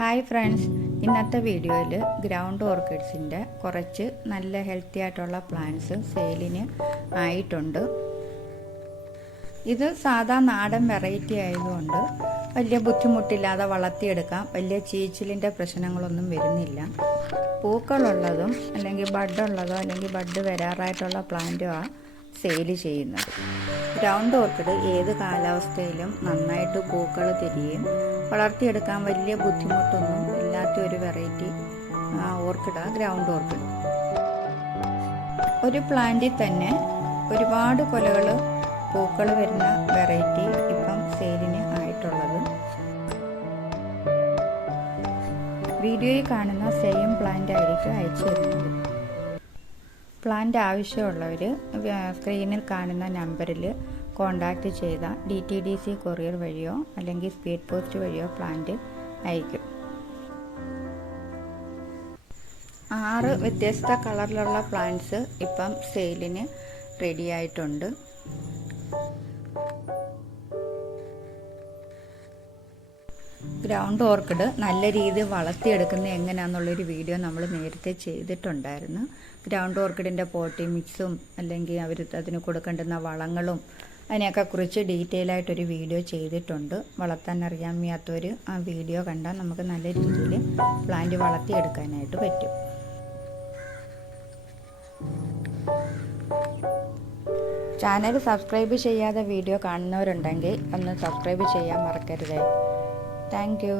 Hi friends, ഇന്നത്തെ വീഡിയോയിൽ ground ഓർക്കിഡ്സിൻ്റെ കുറച്ച് നല്ല ഹെൽത്തി ആയിട്ടുള്ള പ്ലാന്റ്സ് സെയിലിന് ആയിട്ടുണ്ട്. ഇത് സാധാ നാടൻ വെറൈറ്റി ആയതുകൊണ്ട് വലിയ ബുദ്ധിമുട്ടില്ലാതെ വളർത്തിയെടുക്കാം. വലിയ ചീച്ചിലിൻ്റെ പ്രശ്നങ്ങളൊന്നും വരുന്നില്ല. പൂക്കളുള്ളതും അല്ലെങ്കിൽ ബഡുള്ളതോ അല്ലെങ്കിൽ ബഡ് വരാറായിട്ടുള്ള പ്ലാന്റുമാണ് സെയിൽ ചെയ്യുന്നത്. ഗ്രൗണ്ട് ഓർക്കിഡ് ഏത് കാലാവസ്ഥയിലും നന്നായിട്ട് പൂക്കൾ തിരിയും വളർത്തിയെടുക്കാൻ വലിയ ബുദ്ധിമുട്ടൊന്നും ഇല്ലാത്ത ഒരു വെറൈറ്റി ഓർക്കിഡാണ് ഗ്രൗണ്ട് ഓർക്കിഡ്. ഒരു പ്ലാന്റിൽ തന്നെ ഒരുപാട് കൊലകൾ പൂക്കൾ വരുന്ന വെറൈറ്റി ഇപ്പം സെയിലിന് ആയിട്ടുള്ളത്. വീഡിയോയിൽ കാണുന്ന സെയിം പ്ലാന്റ് ആയിരിക്കും അയച്ചു തരുന്നത്. പ്ലാന്റ് ആവശ്യമുള്ളവർ സ്ക്രീനിൽ കാണുന്ന നമ്പറിൽ കോൺടാക്റ്റ് ചെയ്ത DTDC കൊറിയർ വഴിയോ അല്ലെങ്കിൽ സ്പീഡ് പോസ്റ്റ് വഴിയോ പ്ലാന്റ് അയക്കും. 6 വ്യത്യസ്ത കളറിലുള്ള പ്ലാന്റ്സ് ഇപ്പം സെയിലിന് റെഡി ആയിട്ടുണ്ട്. ഗ്രൗണ്ട് ഓർക്കിഡ് നല്ല രീതിയിൽ വളർത്തിയെടുക്കുന്നത് എങ്ങനെയാണെന്നുള്ളൊരു വീഡിയോ നമ്മൾ നേരത്തെ ചെയ്തിട്ടുണ്ടായിരുന്നു. ഗ്രൗണ്ട് ഓർക്കിഡിൻ്റെ പോട്ടി മിക്സും അല്ലെങ്കിൽ അതിന് കൊടുക്കേണ്ടുന്ന വളങ്ങളും അതിനെയൊക്കെ കുറിച്ച് ഡീറ്റെയിൽ ആയിട്ടൊരു വീഡിയോ ചെയ്തിട്ടുണ്ട്. വളർത്താൻ അറിയാൻ വയ്യാത്തവർ ആ വീഡിയോ കണ്ടാൽ നമുക്ക് നല്ല രീതിയിൽ പ്ലാന്റ് വളർത്തിയെടുക്കാനായിട്ട് പറ്റും. ചാനൽ സബ്സ്ക്രൈബ് ചെയ്യാതെ വീഡിയോ കാണുന്നവരുണ്ടെങ്കിൽ ഒന്ന് സബ്സ്ക്രൈബ് ചെയ്യാൻ മറക്കരുതേ. Thank you.